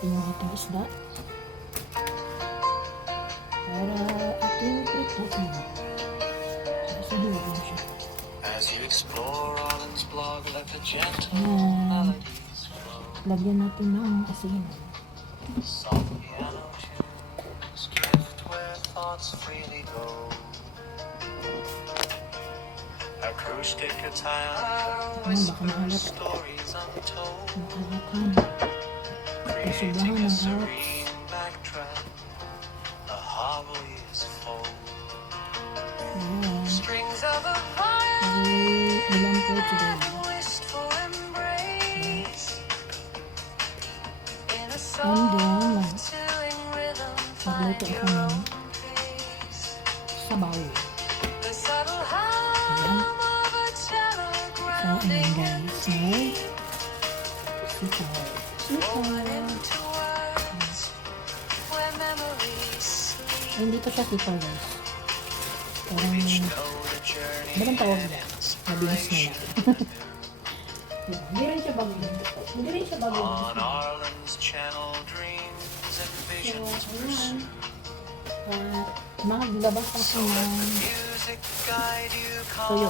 natin yung ating isda para ating prituhin. So, isahiwa lang siya. Ayan. Lagyan natin ng asin. Ayan, baka maalat. Maalakan. Kasubahan ng herbs. Ayan. Ulam po today. And then, magluto ako ng sabaw. Ayan. So, ayan guys. May sitaw. Ay, hindi pa siya sitaw guys. Parang, balang tawag niya. Mabilis na lang. Hindi rin siya bago. Hindi rin siya bago. So, ayan. Maglabas ako ng tuyo.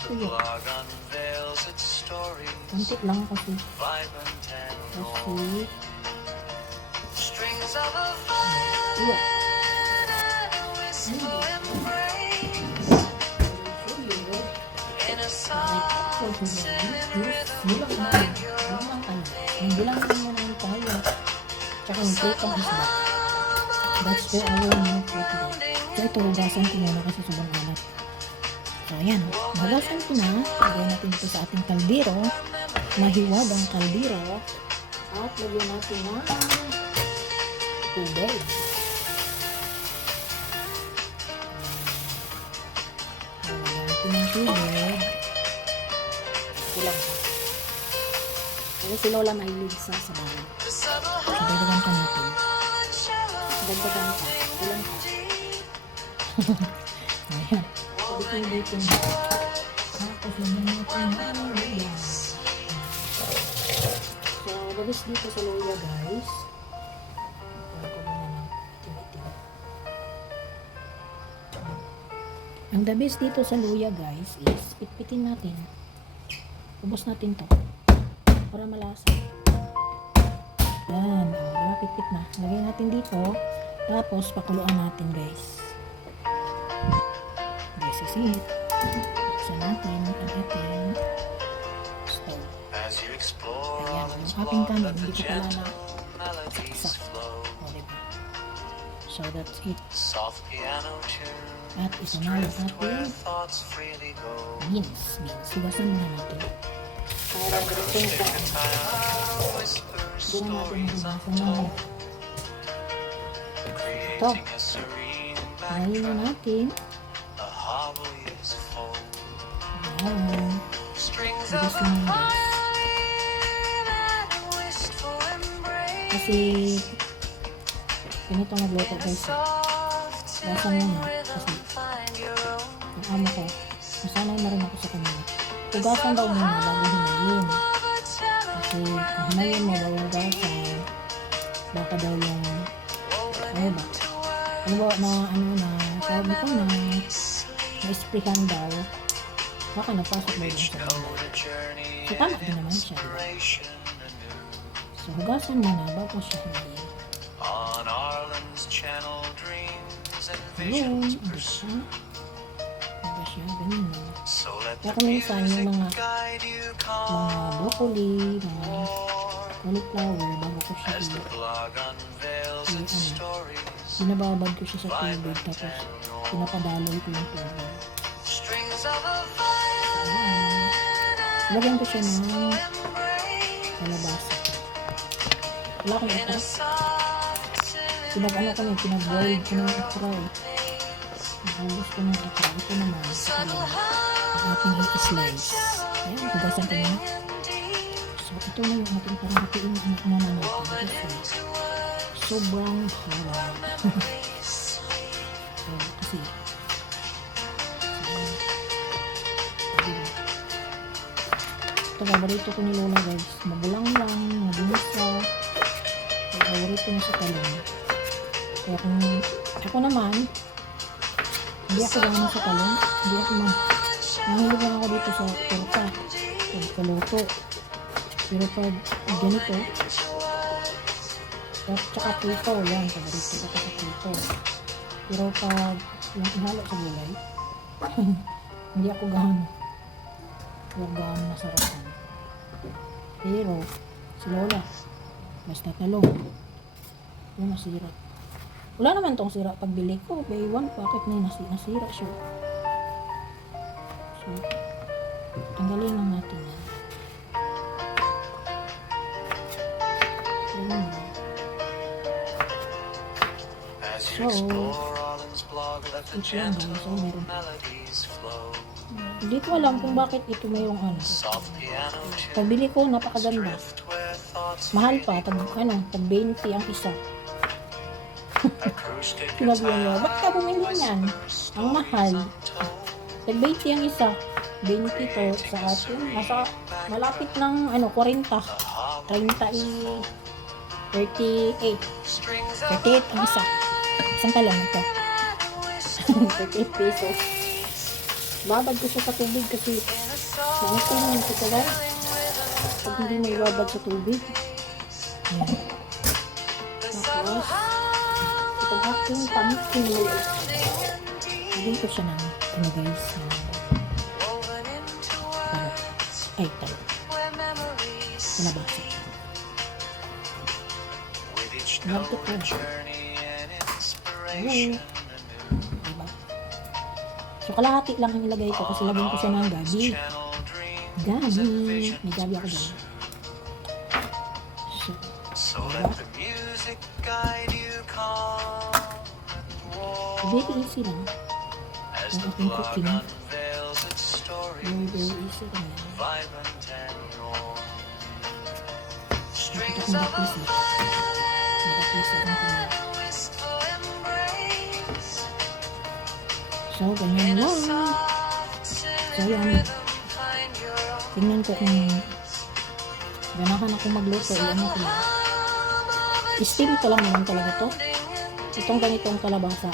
Tuyo. Kuntit lang kasi. Tuyo. Bilang mo na yung tayo. Tsaka yung pritong isda. That's where I will know for today. So ito, hugasan ko na kasi sobrang alat. So ayan, hugasan ko na. Lagyan natin ito sa ating kaldero. Mahiwag ang kaldero. At lagyan natin ng tubig. Lagyan natin ng tubig. Kulang pa. Kasi si Lola mahilig sa sabaw. Dagdagan pa natin. Dagdagan pa. Kulang pa. Ayan. Bitin-bitin. Tapos lagyan natin ng luya. So, bagis dito sa luya guys. Ito ko na ng tinitin. Ang the best dito sa luya guys is pitpitin natin. Ubos natin to para malasa. Yan, pitpit na. Lagyan natin dito, tapos pakuluan natin guys. This is it. Buksan natin ang ating stove. Ayan, yung ating kanin, hindi ko pala na saksak. O, diba? So that's it. At isa na yung ating beans. Hugasan muna natin. Para gusto ka. Doon natin hugasan na. Ito. Kain na natin. Ayan. Hugas lang guys. Kasi ganito magluto guys. Hugasan muna. Kasi ang amo ko, nasanay na rin ako sa kanila. Hugasan daw muna bago himayin. Kasi kung himayin mo daw hugasan, baka daw yung ano ba? Ano ba na tawag nito na isprihan daw, baka napasok mo yung sa kanila. So tama din naman siya. So hugasan muna bago siya himayin. Ayun, ano siya? Ano siya? Ganyan na. Kaya kung minsan yung mga broccoli, mga cauliflower, bago ko siya binababad ko siya sa tubig, tapos pinapadaloy ko yung tubig. Lagyan ko siya ng kalabasa. Wala akong okra. Pinag-boiled ko ng okra eh. Nahulog ko ng okra. Ito naman, ang ating i-slice. Ayan, hugasan ko na. So, ito na yung ating parang hatiin ang ano na natin. Kasi, sobrang harap. So, kasi, Ito, paborito ko ni Lola guys. Mabulang lang, mabinis siya. Paborito niya sa talong. Kaya kung ako naman, hindi ako gano'n sa talong. Hindi ako mahilig lang ako dito sa torta. Pagkaluto. Pero pag ganito, at saka prito, yan, paborito ko sa prito. Pero pag yung ihalo sa gulay, hindi ako gano'n. Huwag gano'n masarapan. Pero, si Lola, basta talong. Yung masira. Wala naman tong sira pagbili ko. Bay 1, bakit may nasira siya? So, tanggalin lang natin yan. So, ito lang guys. So, meron. Hindi ko alam kung bakit ito mayroong ano. Pagbili ko, napakaganda. Mahal pa. Pag 20 ang isa. Sinabihan niya, ba't ka bumili niyan? Ang mahal. Pag 20 ang isa. 20 to sa atin. Nasa malapit ng 40. 38. 38 ang isa. Isang talong ito. 38 pesos. Babad ko siya sa tubig kasi naunti naman ito guys. Pag hindi may babad sa tubig. Ayan. Tapos, itong aking pumpkin layer. Lagyan ko siya ng guys. Talo. Kalabasa. Love it po. Ayan. Diba? So, kalahati lang ang ilagay ko kasi lagyan ko siya ng gabi. May gabi ako dyan. So, diba? Very easy lang. Ang aking cooking. Very easy lang yan. Nakita kong baklis eh. Baklis akong kumala. So, ganyan lang. So, yan. Tingnan ko kung ganahan ako magluto. Iyan ko lang. I-steam ko lang naman talaga to. Itong ganitong kalabasa.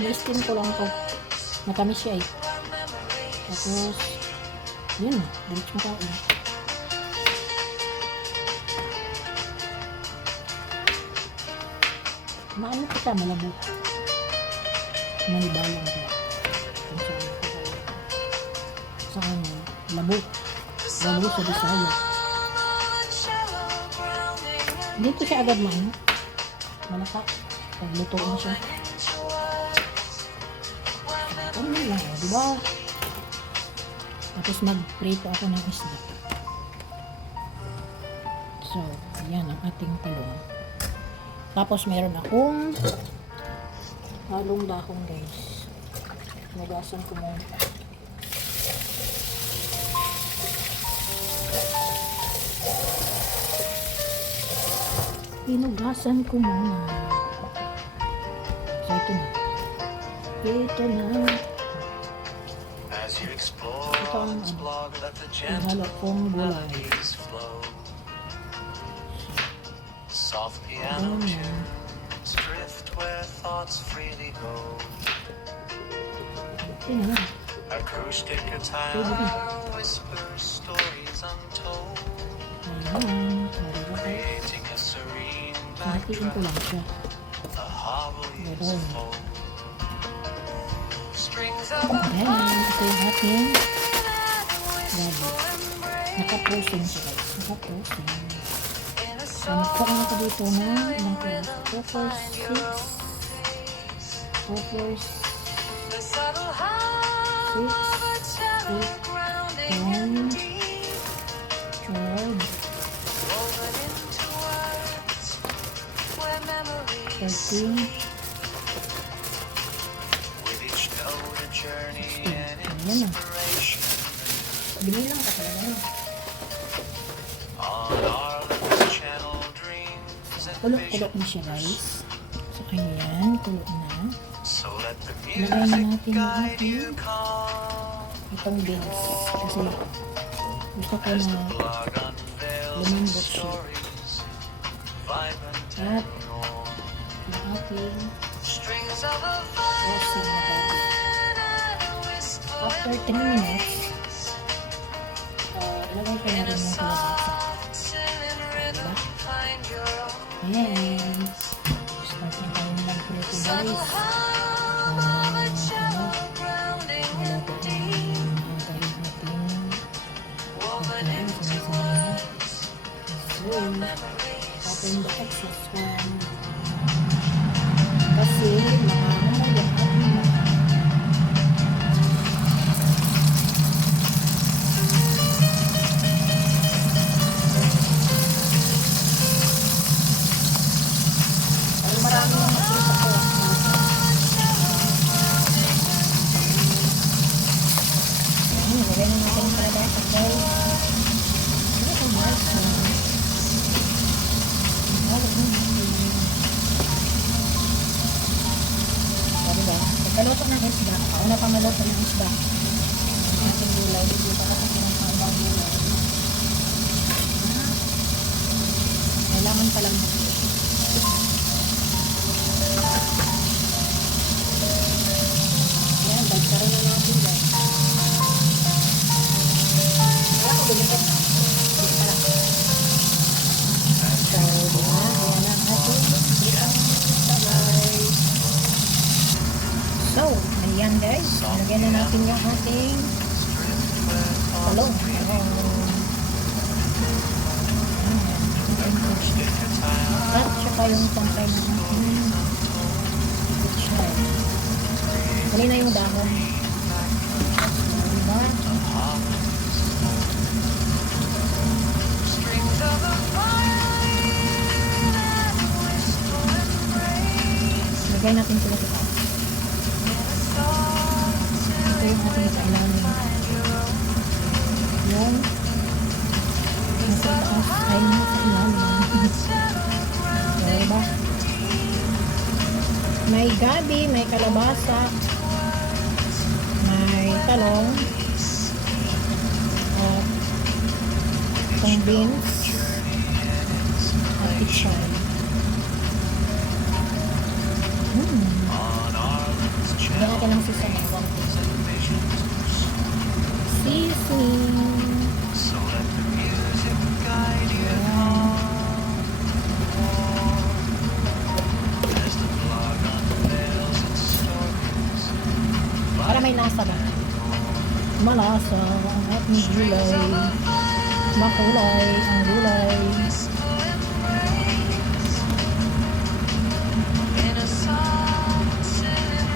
I-steam ko lang to. Matamis siya eh. Tapos, yun. Diretso mo kain. Maano kita malabo. Manibalang siya. Kung saan labo. Labo sa Bisaya. Dito siya agad malaka. Paglutoin siya. Ano lang, diba? Tapos mag-prito ako ng isda. So, yan ang ating talong. Tapos meron akong halong dahon guys. Nagasan ko muna. Pinugasan ko muna. So, ito na. Ito na. Ito ang halo kong gulay. Ito na. Acoustic guitar whispers stories untold, Ayan. creating a serene Hatiin ko lang siya. the harmonies Ganon. fold. Strings of Ayan. Ito yung ating gabi. Naka-frozen siya guys. Naka-frozen. So, nagkaroon ako dito ng ilang piraso. 2, 4, 6. 2, 4, 13. with each note a journey and Ayan na. inspiration. Binilang ka talaga na. On our little channel dreams and Kulok-kulok na siya guys. So, kaya yan. Kulok na. so let the Lagay na music natin yung guide ating you calm itong beans kasi gusto ko As the na blog unveils lumambot its siya. stories, vibrant At and raw. ang aking Strings of a roasting na gabi. After 3 minutes, ilagay ko na rin yung kalabasa. Diba? And, start na tayo ng prito guys. Maluto na ang gawin natin. So, open the excess one. Kasi, makakamal yung ating mga marami yung nakita ko. Lagay na natin yung kalabasa guys. Ano ito guys? Sabi ba? Pagkaluto ng isda, una pa maluto ng isda. Ang ating gulay, hindi pa kasi pinakaibang gulay. Kailangan palang yan, bagsarin na natin guys. Wala ko binipit. Hindi pala. So, ayan ang ating itang sabay. So, ayan guys. Lagyan na natin yung ating talong. At saka yung pangkay ng ating butchay. Huli na yung dahon. Diba? Lagay natin sila sa taas. Ito yung ating sa ilalim. Yung nasa taas ay nasa ilalim. Diba? May gabi, may kalabasa, may talong, at itong beans, at ichay. Lagyan natin ng seasoning. Seasoning. So let the music guide you as the blog unveils its stories. Para may lasa ba? Malasa ang ating gulay. Makulay ang gulay.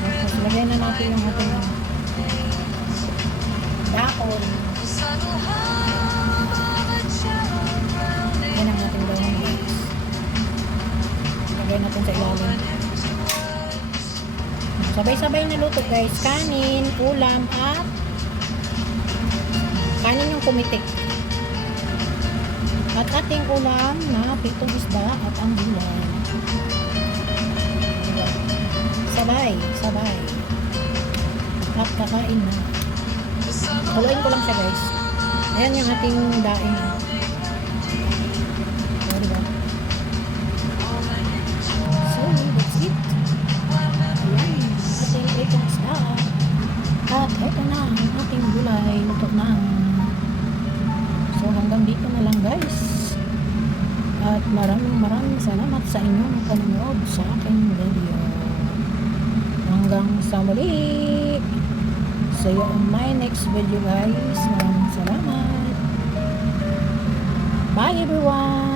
Tapos lagyan na natin yung ating dahon. Yan ang ating dahon guys. Lagyan natin sa ilalim. Sabay-sabay na luto guys. Kanin, ulam, at kanin yung kumitik. At ating ulam na pitong isda at ang gulay. Sabay, sabay. At kakain na. Haluin ko lang siya guys. Ayan yung ating daing. O, diba? So, that's it. Ayan, ating pitong isda. At ito na ang ating gulay. Luto na. So, hanggang dito na lang guys. At maraming salamat sa inyong panonood sa aking video. Hanggang sa muli. See you on my next video guys. Maraming salamat. Bye everyone.